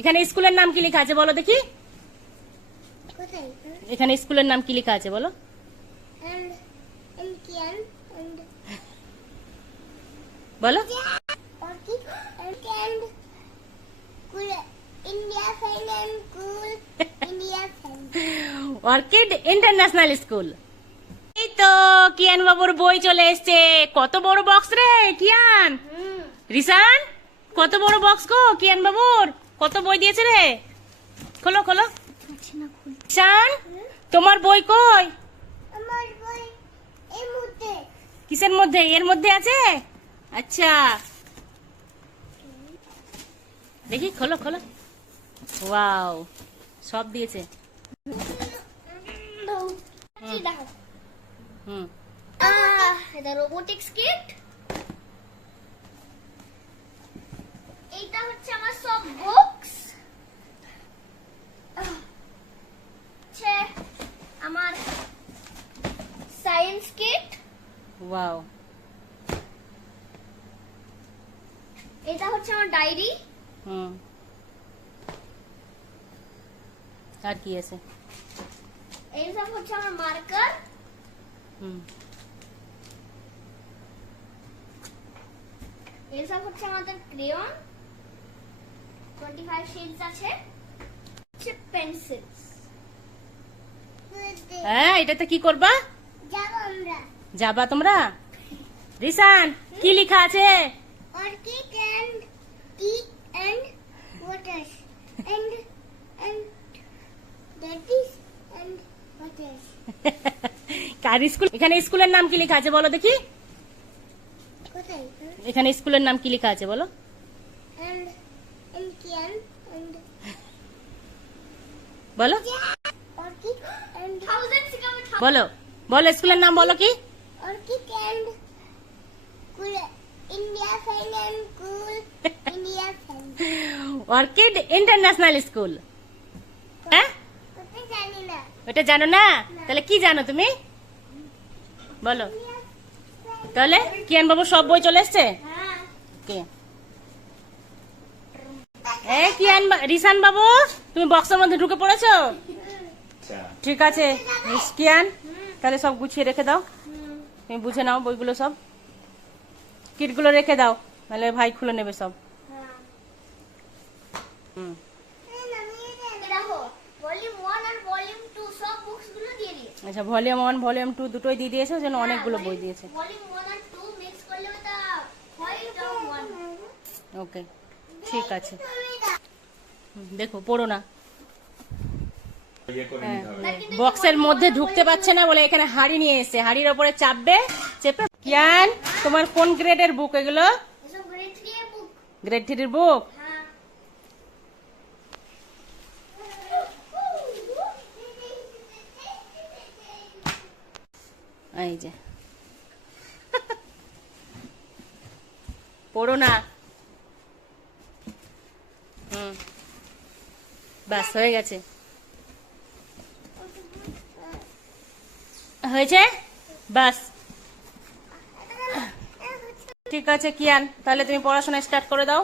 এখানে স্কুলের নাম কি লেখা আছে বলো দেখি। কোথায়? এখানে স্কুলের নাম কি লেখা আছে বলো। বলো Orchid and cool India fan and cool India fan. Orchid international school. এই তো কিয়ান বাবুর বই চলে এসছে। কত বড় বক্স রে কিয়ান। রিসান কত বড় বক্স গো কিয়ান বাবুর, কত বই দিয়েছে রে। খোলো খোলো। রিসান তোমার বই কই? আমার বই এর মধ্যে। কিসের মধ্যে? এর মধ্যে আছে। আচ্ছা দেখি খোলো খোলো। ওয়াও সব দিয়েছে। হুম এটা রোবোটিক্স কিট। এইটা হচ্ছে আমার সব বুকস। আমার সায়েন্স কিট। ওয়াও এটা হচ্ছে আমার ডায়েরি। হুম আর কি আছে? এই সব হচ্ছে আমার মার্কার। হুম এই সব হচ্ছে আমাদের ক্রেয়ন। 25 শেডস আছে। হচ্ছে পেন্সিলস। হ্যাঁ এটাতে কি করবা? যাব আমরা। যাবা তোমরা? রিসান কি লেখা আছে? Orchid and tea and waters and that is and waters. Car school? এখানে স্কুলের নাম কি লেখা আছে বলো দেখি। কোথায়? এখানে স্কুলের নাম কি লেখা আছে বলো। and can and বলো orchid and thousands বলো বলো স্কুলের নাম বলো কি? orchid and cool India fan and cool India fan. Orchid international school. হ্যাঁ ওটা জানি না। ওটা জানো না? তাহলে কি জানো তুমি বলো। তাহলে কিয়ান বাবু সব বই চলে এসছে। হ্যাঁ। কে কিয়ান রিসান বাবু তুমি বক্সের মধ্যে ঢুকে পড়েছো। ঠিক আছে কিয়ান তাহলে সব গুছিয়ে রেখে দাও। তুমি বুঝে নাও বইগুলো সব, কিটগুলো রেখে দাও, নাহলে ভাই খুলে নেবে সব। হুম দেখো ভলিউম 1 আর ভলিউম 2 সব বুকস গুলো দিয়ে দিয়েছে। আচ্ছা ভলিউম 1 ভলিউম 2 দুটোই দিয়ে দিয়েছে, ওই জন্য অনেকগুলো বই দিয়েছে। ভলিউম 1 আর 2 মিক্স করলে ওটা হয় এটা 1। ওকে ঠিক আছে দেখো পড়ো না। বক্সের মধ্যে ঢুকতে পারছে না বলে এখানে হাড়ি নিয়ে এসেছে, হাড়ির ওপরে চাপবে, চেপে। কিয়ান তোমার কোন গ্রেডের বুক এগুলো? এসব গ্রেড 3 এর বুক। গ্রেড 3 এর বুক। এই যে পড়ো না। বাস হয়ে গেছে, হয়েছে বাস। ঠিক আছে কিয়ান তাহলে তুমি পড়াশোনা স্টার্ট করে দাও।